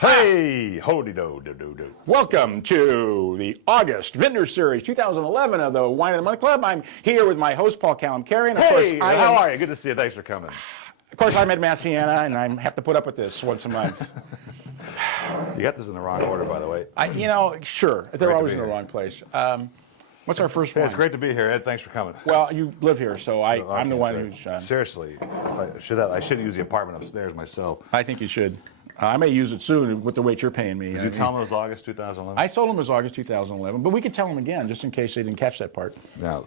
Hey, ho-de-do-do-do-do. Welcome to the August Vintners Series 2011 of the Wine of the Month Club. I'm here with my host, Paul Callum-Carey. And of course, How are you? Good to see you. Thanks for coming. Of course, I'm Ed Massiana, and I have to put up with this once a month. You got this in the wrong order, by the way. Sure. They're always in the wrong place. What's our first one? It's great to be here, Ed. Thanks for coming. Well, you live here, so I'm the one who's... Seriously, I should use the apartment upstairs myself. I think you should. I may use it soon with the rate you're paying me. Did you tell them it was August 2011? I told them it was August 2011, but we could tell them again just in case they didn't catch that part. Now,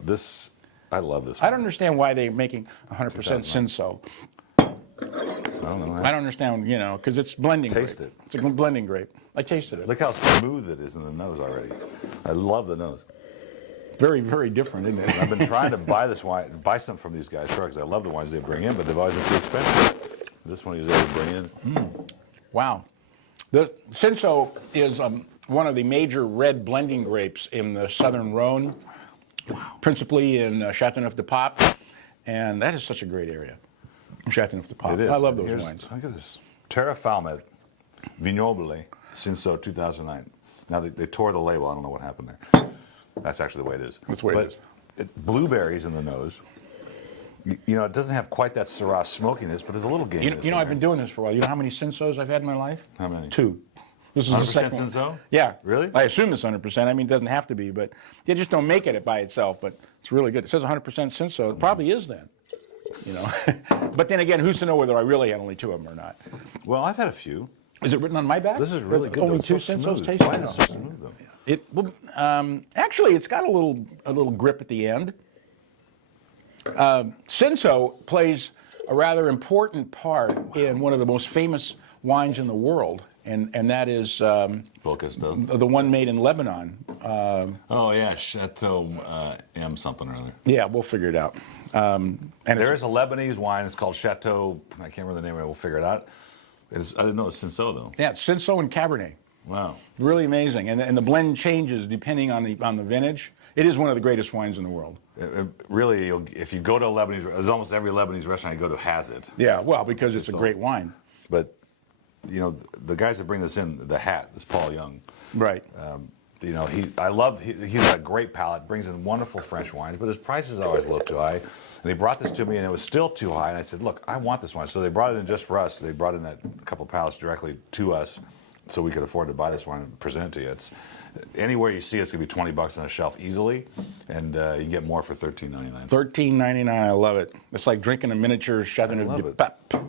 I love this one. I don't understand why they're making 100% Cinsault. I don't know. I don't understand, because it's blending grape. Taste it. It's a blending grape. I tasted it. Look how smooth it is in the nose already. I love the nose. Very, very different, isn't it? I've been trying to buy this wine, buy some from these guys, because I love the wines they bring in, but they've always been too expensive. This one he's able to bring in. Wow. The Cinsault is one of the major red blending grapes in the southern Rhone, principally in Chateauneuf du Pape, and that is such a great area. Chateauneuf du Pape. It is. I love those wines. Look at this. Terra Falmet, Vignoble, Cinsault 2009. Now, they tore the label. I don't know what happened there. That's actually the way it is. That's the way it is. Blueberries in the nose. It doesn't have quite that Syrah smokiness, but there's a little game. I've been doing this for a while. You know how many Cinsauts I've had in my life? How many? 2. This is 100% the second one. Cinsault? Yeah. Really? I assume it's 100%. I mean, it doesn't have to be, but they just don't make it by itself. But it's really good. It says 100% Cinsault. It probably is then. But then again, who's to know whether I really had only 2 of them or not? Well, I've had a few. Is it written on my back? This is really good. Only It's 2 so Cinsauts smooth. taste? Why is it so smooth, though? Actually, it's got a little grip at the end. Cinsault plays a rather important part in one of the most famous wines in the world, and that is the one made in Lebanon. Oh, yeah, Chateau M something or other. Yeah, we'll figure it out. And there is a Lebanese wine. It's called Chateau. I can't remember the name of it. We'll figure it out. I didn't know it was Cinsault, though. Yeah, it's Cinsault and Cabernet. Wow. Really amazing. And the blend changes depending on the vintage. It is one of the greatest wines in the world. Really, if you go to a Lebanese, there's almost every Lebanese restaurant you go to has it. Yeah, well, because it's a great wine. But, the guys that bring this in, the hat, is Paul Young. Right. He's got a great palate, brings in wonderful French wines, but his prices always look too high. And they brought this to me, and it was still too high. And I said, look, I want this wine. So they brought it in just for us. They brought in a couple of pallets directly to us so we could afford to buy this wine and present it to you. Anywhere you see it's going to be $20 on the shelf easily, and you can get more for $13.99. $13.99, I love it. It's like drinking a miniature Chateauneuf du Pape.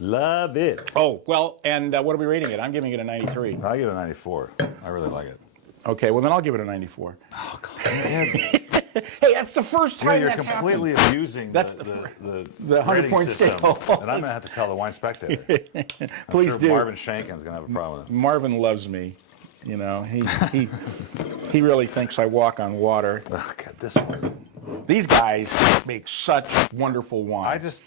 Love it. Oh, well, and what are we rating it? I'm giving it a 93. I give it a 94. I really like it. Okay, well, then I'll give it a 94. Oh, God. Hey, that's the first time that's happened. You're completely abusing the 100-point scale. And I'm going to have to tell the Wine Spectator. Please sure do. Marvin Shanken's going to have a problem with it. Marvin loves me. He really thinks I walk on water. Oh, God, this one. These guys make such wonderful wine. This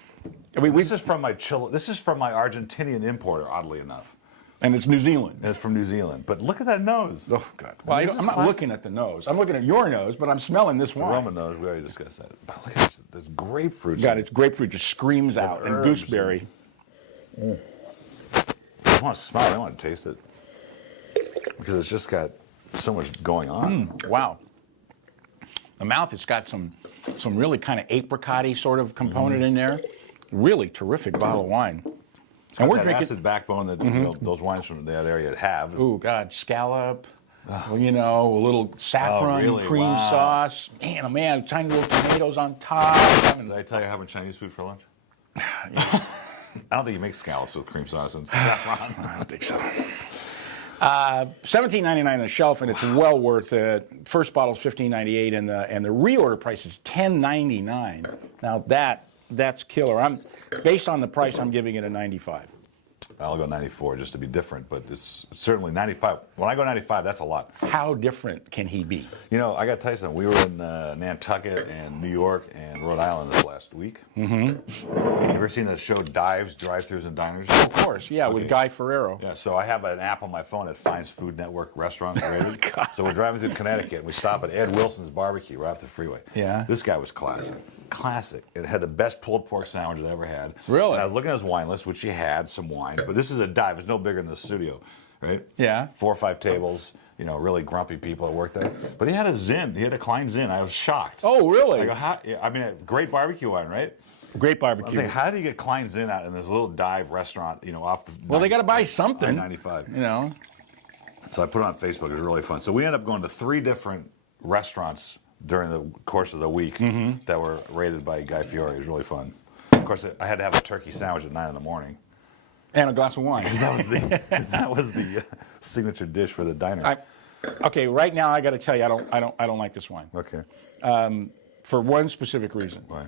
is from my Argentinian importer, oddly enough. And it's New Zealand. And it's from New Zealand. But look at that nose. Oh, God. Well, I'm not looking at the nose. I'm looking at your nose, but I'm smelling this wine. The Roman nose, we already discussed that. But look at this grapefruit. God, it's grapefruit just screams out, and gooseberry. I don't want to smell it. I want to taste it. Because it's just got so much going on. Wow. The mouth has got some really kind of apricot-y sort of component in there. Really terrific bottle of wine. And we're drinking acid backbone that those wines from that area have. Oh God, scallop. A little saffron cream sauce. Man, tiny little tomatoes on top. Did I tell you having Chinese food for lunch? I don't think you make scallops with cream sauce and saffron. I don't think so. $17.99 on the shelf, and it's well worth it. First bottle's $15.98, and the reorder price is $10.99. Now that's killer. Based on the price, I'm giving it a 95. I'll go 94 just to be different, but it's certainly 95. When I go 95, that's a lot. How different can he be? I got to tell you something. We were in Nantucket and New York and Rhode Island this last week. Mm-hmm. You ever seen the show Dives, Drive-Thrus and Diners? Of course, yeah, with Guy Ferrero. Yeah, so I have an app on my phone that finds Food Network restaurants rated. So we're driving through Connecticut, and we stop at Ed Wilson's Barbecue right off the freeway. Yeah. This guy was classic. It had the best pulled pork sandwich I ever had. Really? And I was looking at his wine list, which he had some wine, but this is a dive. It's no bigger than the studio. right? Yeah. 4 or 5 tables, really grumpy people that work there. But he had a Zin. He had a Klein Zin. I was shocked. Oh, really? I go, I mean, a great barbecue wine, right? Great I barbecue. think, how do you get Klein Zin out in this little dive restaurant, off the... Well, they got to buy something. 95. So I put it on Facebook. It was really fun. So we ended up going to 3 different restaurants during the course of the week that were rated by Guy Fieri. It was really fun. Of course, I had to have a turkey sandwich at 9 in the morning. And a glass of wine. Because that was the signature dish for the diner. Okay, right now I got to tell you, I don't like this wine. Okay. For one specific reason. Right.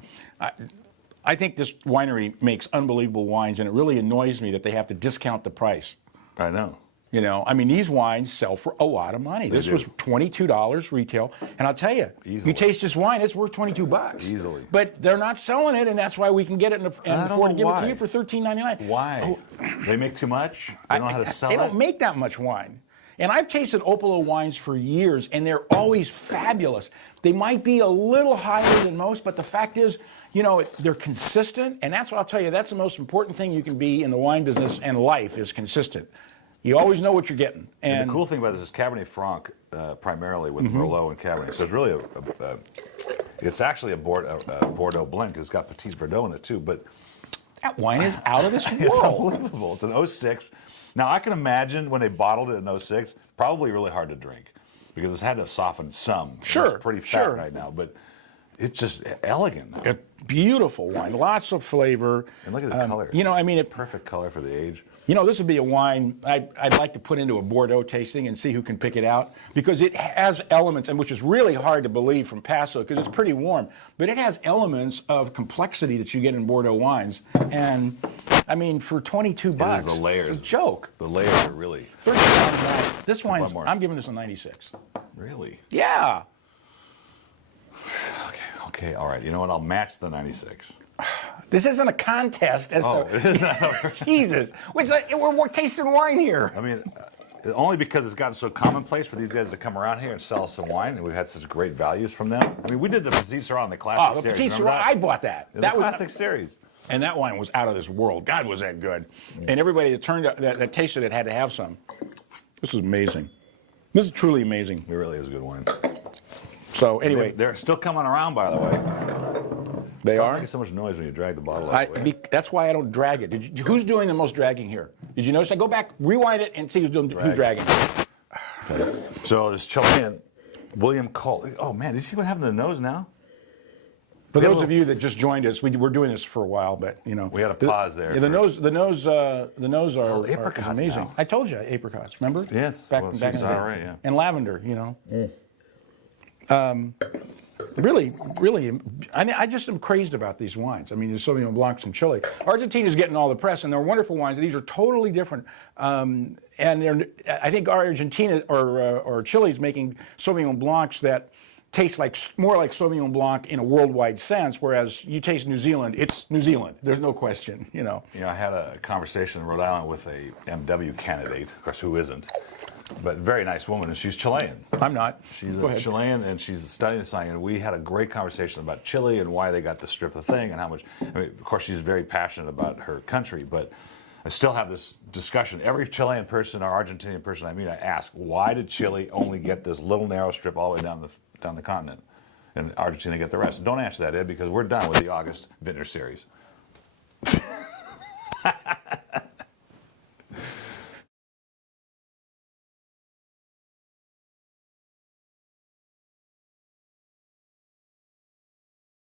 I think this winery makes unbelievable wines, and it really annoys me that they have to discount the price. I know. I mean, these wines sell for a lot of money. This was $22 retail, and I'll tell you, Easily. you taste this wine, it's worth $22. Easily. But they're not selling it, and that's why we can get it and afford to give it to you for $13.99. Why? They make too much? They don't know how to sell They it? don't make that much wine. And I've tasted Opolo wines for years, and they're always fabulous. They might be a little higher than most, but the fact is, they're consistent, and that's what I'll tell you, that's the most important thing you can be in the wine business and life is consistent. You always know what you're getting. And the cool thing about this is Cabernet Franc, primarily with Merlot and Cabernet. So it's really it's actually a Bordeaux blend because it's got Petit Verdot in it too. But that wine is out of this world. It's unbelievable. It's an 06. Now I can imagine when they bottled it in 06, probably really hard to drink because it's had to soften some. Sure, it's pretty fat right now, but it's just elegant. A beautiful wine, lots of flavor. And look at the color. It's perfect color for the age. This would be a wine I'd like to put into a Bordeaux tasting and see who can pick it out because it has elements, and which is really hard to believe from Paso because it's pretty warm, but it has elements of complexity that you get in Bordeaux wines. And I mean, for $22, the layers. it's a joke. The layers are really... $30. This wine's, I'm giving this a 96. Really? Yeah. Okay, all right. You know what? I'll match the 96. This isn't a contest as it is not. Jesus. We're tasting wine here. I mean, only because it's gotten so commonplace for these guys to come around here and sell us some wine, and we've had such great values from them. I mean, we did the Petit Syrah in the classic series. Petit Syrah, I bought that. That was classic series. And that wine was out of this world. God, was that good. And everybody that tasted it had to have some. This is amazing. This is truly amazing. It really is a good wine. So anyway. They're still coming around, by the way. They are? Making so much noise when you drag the bottle out the way. That's why I don't drag it. Who's doing the most dragging here? Did you notice? Go back, rewind it, and see who's dragging. Okay. So there's Chilean William Cole. Oh man, did you see what happened to the nose now? For those of you that just joined us, we're doing this for a while, but we had a pause there. Yeah, the nose are amazing. Now. I told you apricots. Remember? Yes. Back in the day. Right, yeah. And lavender. Really, I just am crazed about these wines. I mean, the Sauvignon Blancs from Chile. Argentina's getting all the press, and they're wonderful wines. These are totally different. And I think Argentina or Chile's making Sauvignon Blancs that taste more like Sauvignon Blanc in a worldwide sense, whereas you taste New Zealand, it's New Zealand. There's no question, I had a conversation in Rhode Island with a MW candidate, of course, who isn't. But very nice woman, and she's Chilean. I'm not. She's a Chilean, and she's studying science. And we had a great conversation about Chile and why they got the strip of thing and how much. I mean, of course, she's very passionate about her country, but I still have this discussion. Every Chilean person or Argentinian person I meet, I ask, why did Chile only get this little narrow strip all the way down the continent, and Argentina get the rest? Don't answer that, Ed, because we're done with the August Vintners Series.